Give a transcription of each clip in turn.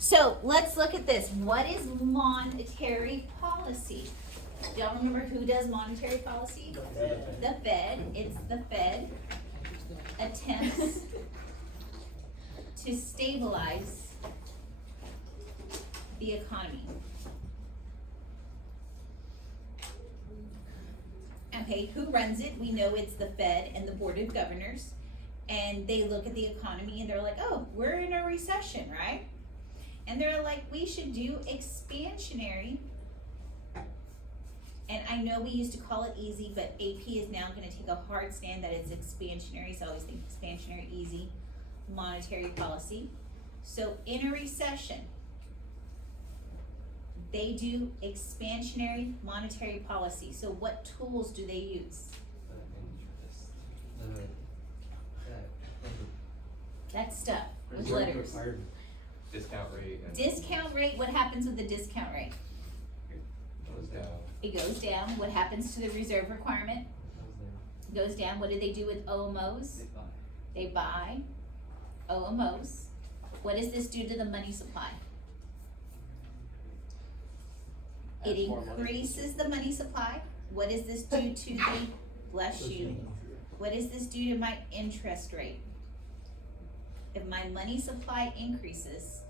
So let's look at this. What is monetary policy? Do y'all remember who does monetary policy? The Fed. It's the Fed attempts to stabilize the economy. Okay, who runs it? We know it's the Fed and the Board of Governors. And they look at the economy and they're like, oh, we're in a recession, right? And they're like, we should do expansionary. And I know we used to call it easy, but AP is now gonna take a hard stand that it's expansionary, so I always think expansionary, easy, monetary policy. So in a recession, they do expansionary monetary policy. So what tools do they use? That stuff with letters. Discount rate. And Discount rate, what happens with the discount rate? goes down. It goes down. What happens to the reserve requirement? It goes down. What do they do with OMOs? They buy OMOs. What does this do to the money supply? It increases the money supply. What does this do to the, bless you, what does this do to my interest rate? If my money supply increases,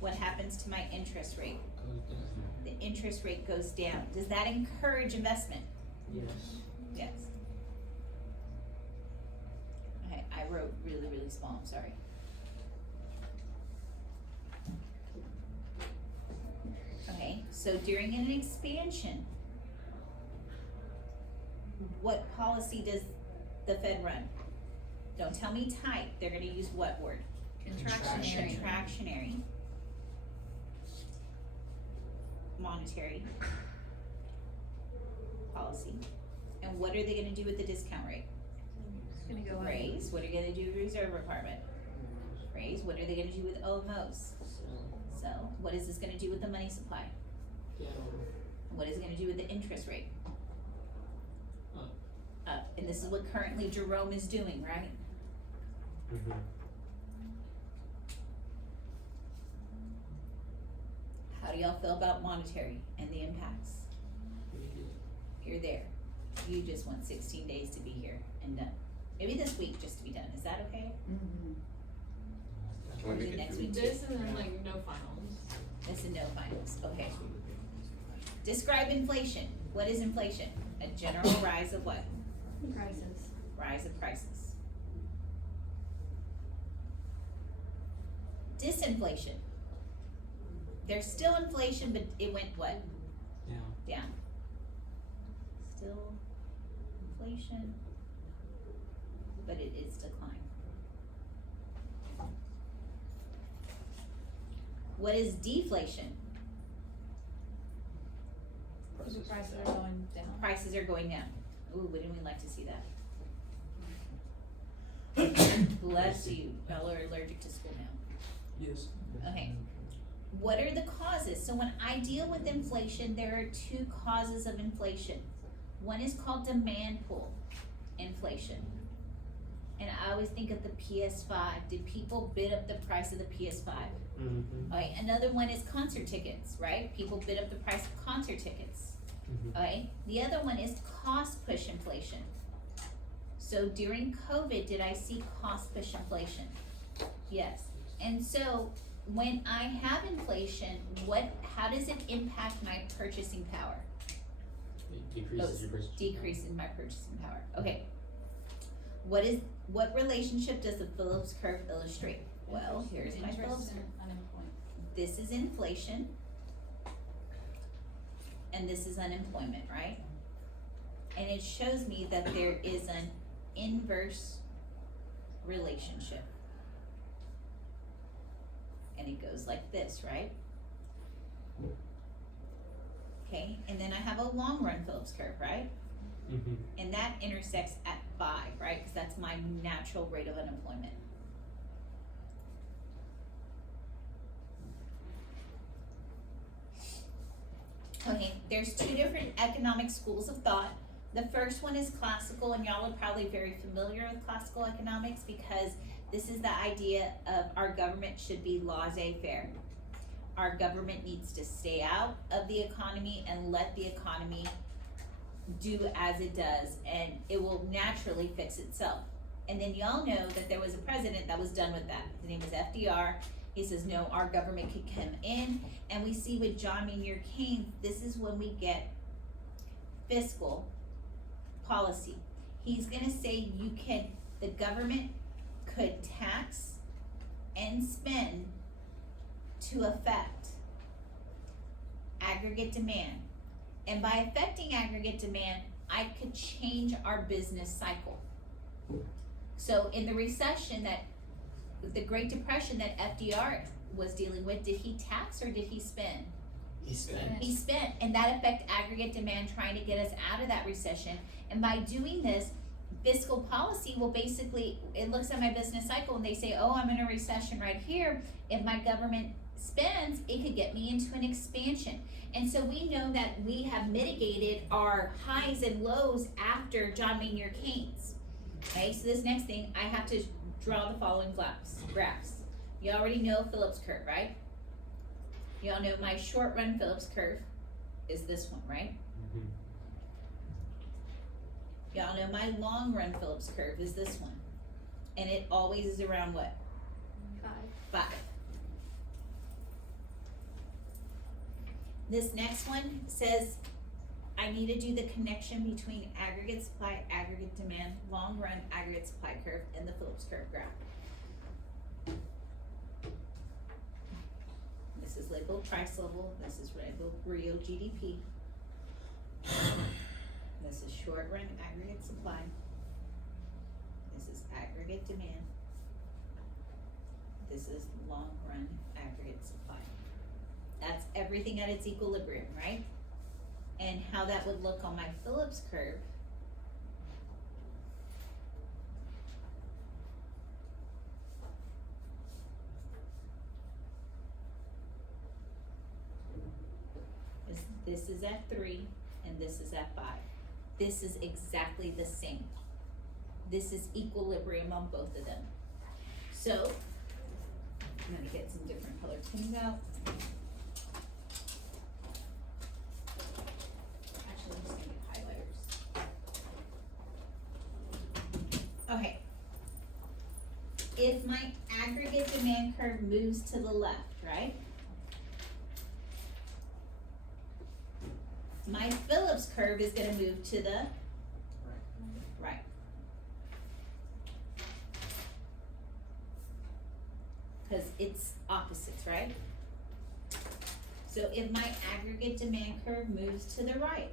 what happens to my interest rate? The interest rate goes down. Does that encourage investment? Yes. Yes. Okay, I wrote really, really small, I'm sorry. Okay, so during an expansion, what policy does the Fed run? Don't tell me type, they're gonna use what word? Contractionary. Contractionary. Monetary policy. And what are they gonna do with the discount rate? It's gonna go up. Raise. What are they gonna do with reserve requirement? Raise. What are they gonna do with OMOs? So, what is this gonna do with the money supply? What is it gonna do with the interest rate? Up. And this is what currently Jerome is doing, right? How do y'all feel about monetary and the impacts? You're there. You just want 16 days to be here and done. Maybe this week just to be done. Is that okay? Can we Or is make it it next two? week? This and then like no finals. This is no finals. Okay. Describe inflation. What is inflation? A general rise of what? Prices. Rise of prices. Disinflation. There's still inflation, but it went what? Down. Still inflation, but it is decline. What is deflation? The prices are going down. Prices are going down. Ooh, wouldn't we like to see that? Bless you. Y'all are allergic to school now. Yes. Okay. What are the causes? So when I deal with inflation, there are two causes of inflation. One is called demand pull inflation. And I always think of the PS5. Did people bid up the price of the PS5? Okay, another one is concert tickets, right? People bid up the price of concert tickets. Okay, the other one is cost push inflation. So during COVID, did I see cost push inflation? Yes. And so when I have inflation, how does it impact my purchasing power? Decreases your purchase. Decrease in my purchasing power. Okay. What relationship does the Phillips curve illustrate? Well, here's my Interest Phillips and curve. unemployment. This is inflation. And this is unemployment, right? And it shows me that there is an inverse relationship. And it goes like this, right? Okay, and then I have a long run Phillips curve, right? And that intersects at 5, right? Because that's my natural rate of unemployment. Okay, there's two different economic schools of thought. The first one is classical, and y'all are probably very familiar with classical economics because This is the idea of our government should be laissez-faire. Our government needs to stay out of the economy and let the economy do as it does, and it will naturally fix itself. And then y'all know that there was a president that was done with that. His name is FDR. He says, no, our government could come in, and we see with John Maynard Keynes, this is when we get fiscal policy. He's gonna say the government could tax and spend to affect aggregate demand. And by affecting aggregate demand, I could change our business cycle. So in the recession the Great Depression that FDR was dealing with, did he tax or did he spend? He spent. He spent, and that affected aggregate demand, trying to get us out of that recession. And by doing this, fiscal policy will basically, it looks at my business cycle and they say, oh, I'm in a recession right here. If my government spends, it could get me into an expansion. And so we know that we have mitigated our highs and lows after John Maynard Keynes. Okay, so this next thing, I have to draw the following graphs. You already know Phillips curve, right? You all know my short run Phillips curve is this one, right? Mhm. Y'all know my long run Phillips curve is this one. And it always is around what? 5. This next one says, I need to do the connection between aggregate supply, aggregate demand, long run aggregate supply curve, and the Phillips curve graph. This is labeled price level, this is labeled real GDP. This is short run aggregate supply. This is aggregate demand. This is long run aggregate supply. That's everything at its equilibrium, right? And how that would look on my Phillips curve. This is at 3 and this is at 5. This is exactly the same. This is equilibrium on both of them. So, I'm gonna get some different color pins out. Actually, I'm just gonna get highlighters. Okay. If my aggregate demand curve moves to the left, right? My Phillips curve is gonna move to the right. Cause it's opposites, right? So if my aggregate demand curve moves to the right,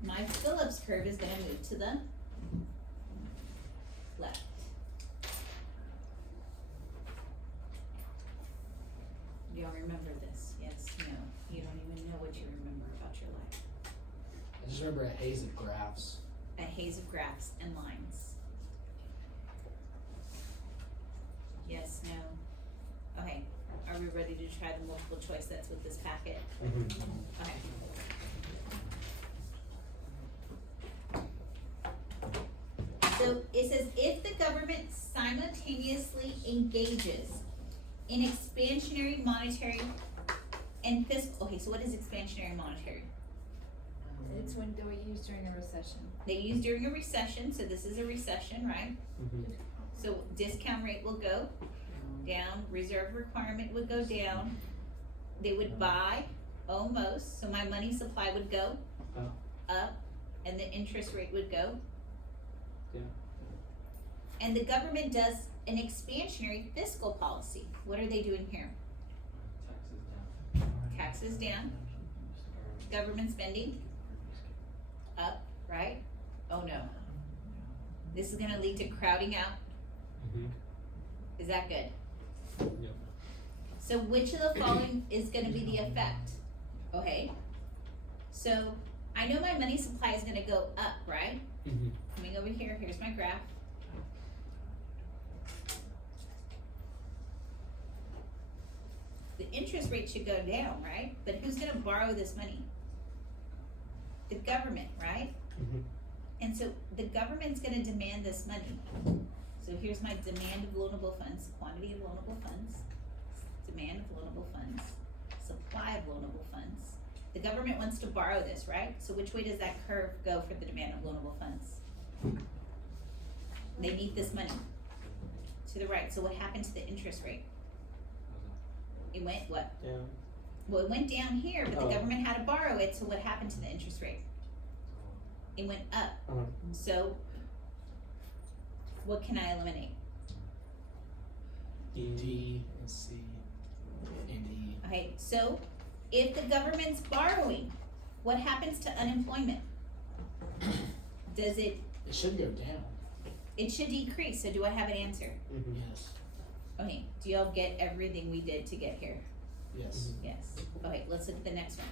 my Phillips curve is gonna move to the left. Do y'all remember this? Yes, no, you don't even know what you remember about your life. I just remember a haze of graphs. A haze of graphs and lines. Yes, no. Okay, are we ready to try the multiple choice that's with this packet? Okay. So it says, if the government simultaneously engages in expansionary monetary and fiscal, okay, so what is expansionary monetary? It's when they use during a recession. They use during a recession, so this is a recession, right? So discount rate will go down, reserve requirement would go down. They would buy almost, so my money supply would go up, and the interest rate would go. Yeah. And the government does an expansionary fiscal policy. What are they doing here? Taxes down, government spending up, right? Oh no. This is gonna lead to crowding out. Is that good? Yep. So which of the following is gonna be the effect? Okay, so I know my money supply is gonna go up, right? Coming over here, here's my graph. The interest rate should go down, right? But who's gonna borrow this money? The government, right? And so the government's gonna demand this money. So here's my demand of loanable funds, quantity of loanable funds, demand of loanable funds, supply of loanable funds. The government wants to borrow this, right? So which way does that curve go for the demand of loanable funds? They need this money. To the right, so what happened to the interest rate? It went what? Down. Well, it went down here, but the Oh. government had to borrow it, so what happened to the interest rate? It went up. Uh-huh. So what can I eliminate? D and C and E. Okay, so if the government's borrowing, what happens to unemployment? Does it, It should go down. it should decrease, so do I have an answer? Mhm. Yes. Okay, do y'all get everything we did to get here? Yes. Yes. Okay, let's look at the next one.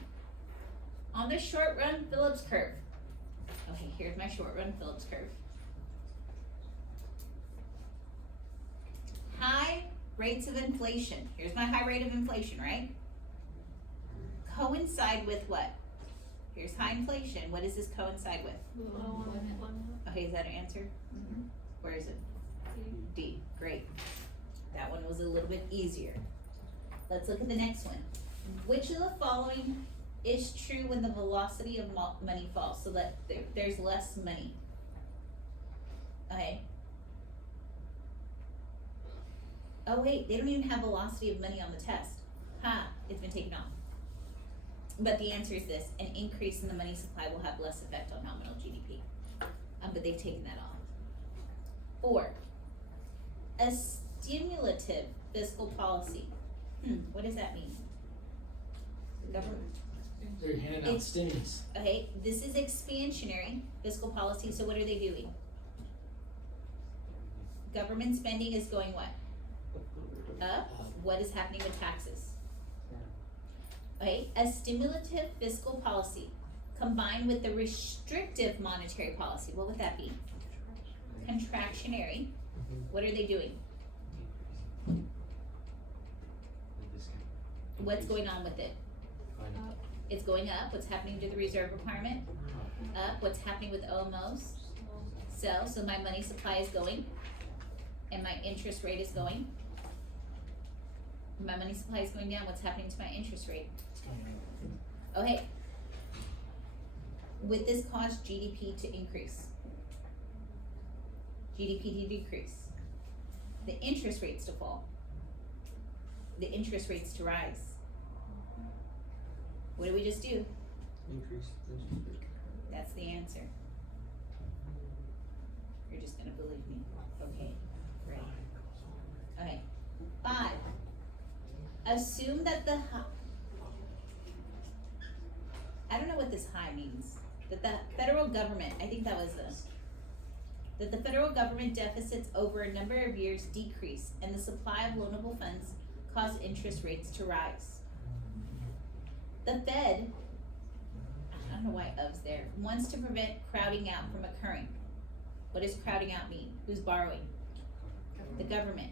On the short run Phillips curve. Okay, here's my short run Phillips curve. High rates of inflation. Here's my high rate of inflation, right? Coincide with what? Here's high inflation. What does this coincide with? Okay, is that an answer? Where is it? D. Great. That one was a little bit easier. Let's look at the next one. Which of the following is true when the velocity of money falls? So that there's less money. Okay. Oh wait, they don't even have velocity of money on the test. Ha, it's been taken off. But the answer is this: an increase in the money supply will have less effect on nominal GDP. But they've taken that off. 4. A stimulative fiscal policy. What does that mean? The government. They're handing out It's- stimmies. Okay, this is expansionary fiscal policy, so what are they doing? Government spending is going what? Up. What is happening with taxes? Okay, a stimulative fiscal policy combined with the restrictive monetary policy, what would that be? Contractionary. What are they doing? What's going on with it? It's going up. What's happening to the reserve requirement? Up. What's happening with OMOs? So my money supply is going, and my interest rate is going. My money supply is going down. What's happening to my interest rate? It's going up. Okay. Would this cause GDP to increase? GDP to decrease? The interest rates to fall? The interest rates to rise? What did we just do? Increase interest rate. That's the answer. You're just gonna believe me. Okay, great. Okay, 5. Assume that the I don't know what this high means. That the federal government, I think that was that the federal government deficits over a number of years decrease and the supply of loanable funds cause interest rates to rise. The Fed, I don't know why of's there, wants to prevent crowding out from occurring. What does crowding out mean? Who's borrowing? The government.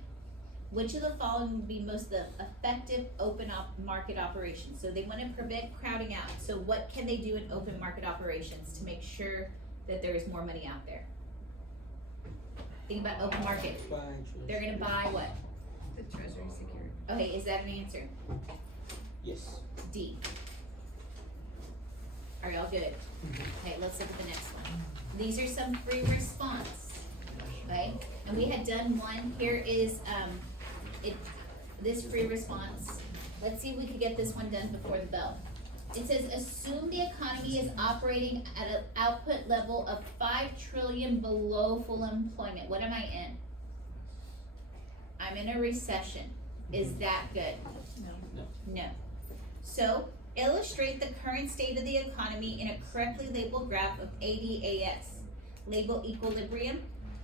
Which of the following would be most the effective open market operations? So they want to prevent crowding out. So what can they do in open market operations to make sure that there is more money out there? Think about open market. They're gonna buy what? The treasury security. Okay, is that an answer? Yes. D. Are y'all good? Okay, let's look at the next one. These are some free response, okay? And we had done one, here is, this free response. Let's see if we could get this one done before the bell. It says, assume the economy is operating at an output level of 5 trillion below full employment. What am I in? I'm in a recession. Is that good? No. So, illustrate the current state of the economy in a correctly labeled graph of ADAS. Label equilibrium,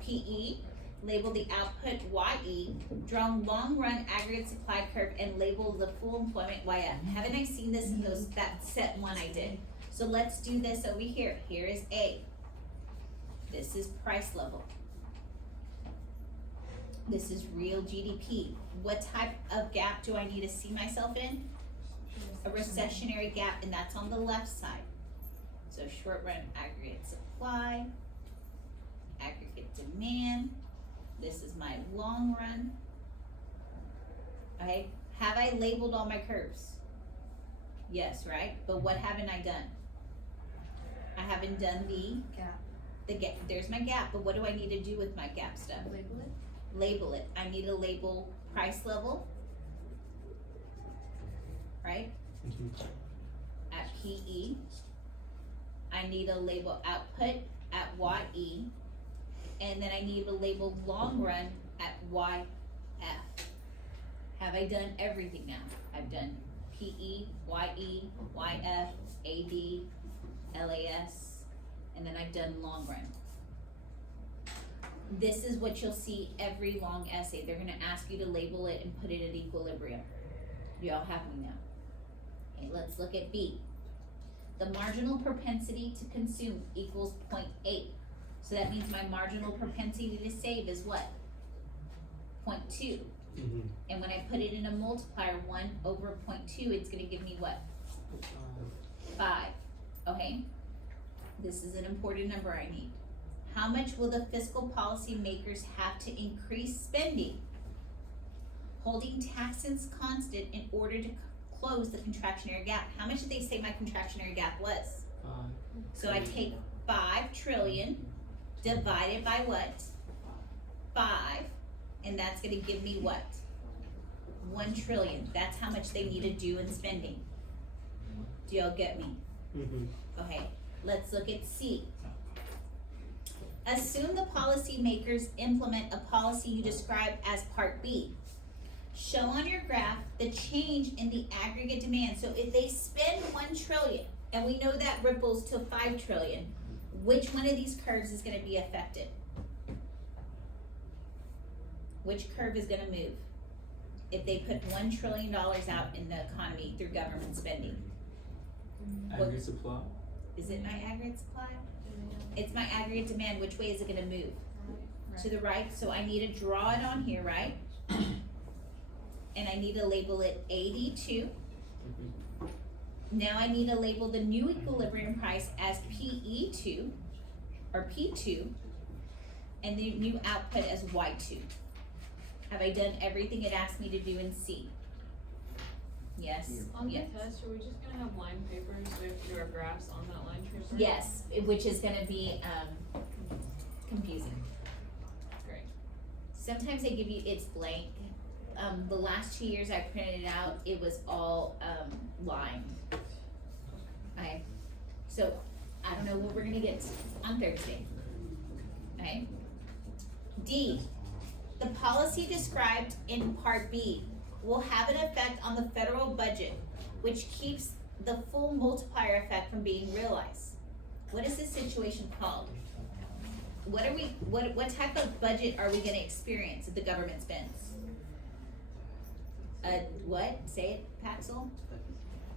PE, label the output YE, draw long run aggregate supply curve, and label the full employment YF. Haven't I seen this in that set one I did? So let's do this over here. Here is A. This is price level. This is real GDP. What type of gap do I need to see myself in? A recessionary gap, and that's on the left side. So short run aggregate supply, aggregate demand. This is my long run. Okay, have I labeled all my curves? Yes, right? But what haven't I done? I haven't done the gap, there's my gap, but what do I need to do with my gap stuff? Label it. Label it. I need to label price level, right? At PE. I need to label output at YE. And then I need to label long run at YF. Have I done everything now? I've done PE, YE, YF, AD, LAS, and then I've done long run. This is what you'll see every long essay. They're gonna ask you to label it and put it at equilibrium. You all have me now. Okay, let's look at B. The marginal propensity to consume equals 0.8. So that means my marginal propensity to save is what? 0.2. And when I put it in a multiplier, 1 over 0.2, it's gonna give me what? 5. Okay? This is an important number I need. How much will the fiscal policy makers have to increase spending, holding taxes constant in order to close the contractionary gap? How much did they say my contractionary gap was? So I take 5 trillion divided by what? 5, and that's gonna give me what? 1 trillion. That's how much they need to do in spending. Do y'all get me? Okay, let's look at C. Assume the policymakers implement a policy you describe as Part B. Show on your graph the change in the aggregate demand. So if they spend 1 trillion, and we know that ripples to 5 trillion, which one of these curves is gonna be affected? Which curve is gonna move? If they put $1 trillion out in the economy through government spending? Aggregate supply. Is it my aggregate supply? It's my aggregate demand. Which way is it gonna move? To the right, so I need to draw it on here, right? And I need to label it AD2. Now I need to label the new equilibrium price as PE2, or P2, and the new output as Y2. Have I done everything it asked me to do in C? Yes, On the yes. test, are we just gonna have line paper, so we have to do our graphs on that line paper? Yes, which is gonna be, confusing. Great. Sometimes they give you, it's blank. The last 2 years I printed it out, it was all, lined. Okay, so I don't know what we're gonna get on Thursday. Okay? D, the policy described in Part B will have an effect on the federal budget, which keeps the full multiplier effect from being realized. What is this situation called? What type of budget are we gonna experience if the government spends? What? Say it, Paxel?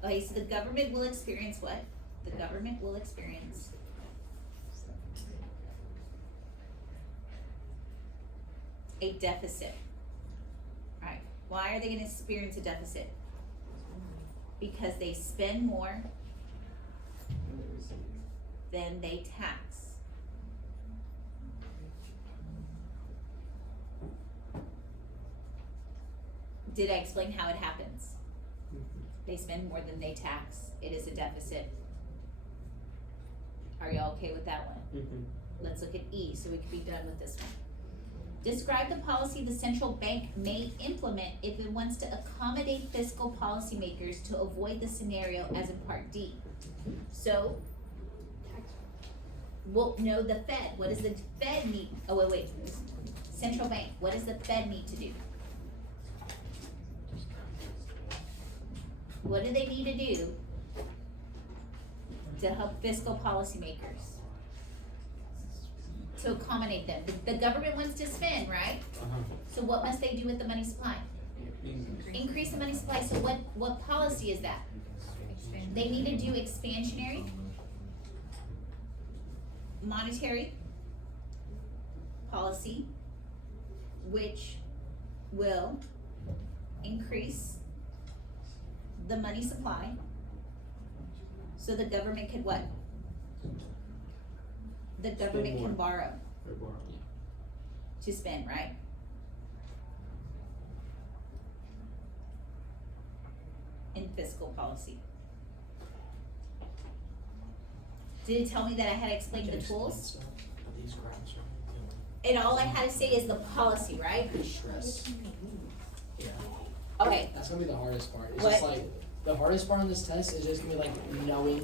Okay, so the government will experience what? The government will experience a deficit. Right? Why are they gonna experience a deficit? Because they spend more than they tax. Did I explain how it happens? They spend more than they tax. It is a deficit. Are y'all okay with that one? Let's look at E so we can be done with this one. Describe the policy the central bank may implement if it wants to accommodate fiscal policymakers to avoid the scenario as in Part D. So, well, no, the Fed. What does the Fed need? Oh, wait. Central bank. What does the Fed need to do? What do they need to do to help fiscal policymakers? To accommodate them. The government wants to spend, right? So what must they do with the money supply? Increase the money supply. So what policy is that? They need to do expansionary monetary policy, which will increase the money supply so the government can what? The government can borrow. Or borrow. to spend, right? In fiscal policy. Did it tell me that I had to explain the tools? These graphs are And all I had to say is the policy, right? really stress. Yeah, Okay, that's gonna be the hardest part. It's What? just like, the hardest part on this test is just gonna be like knowing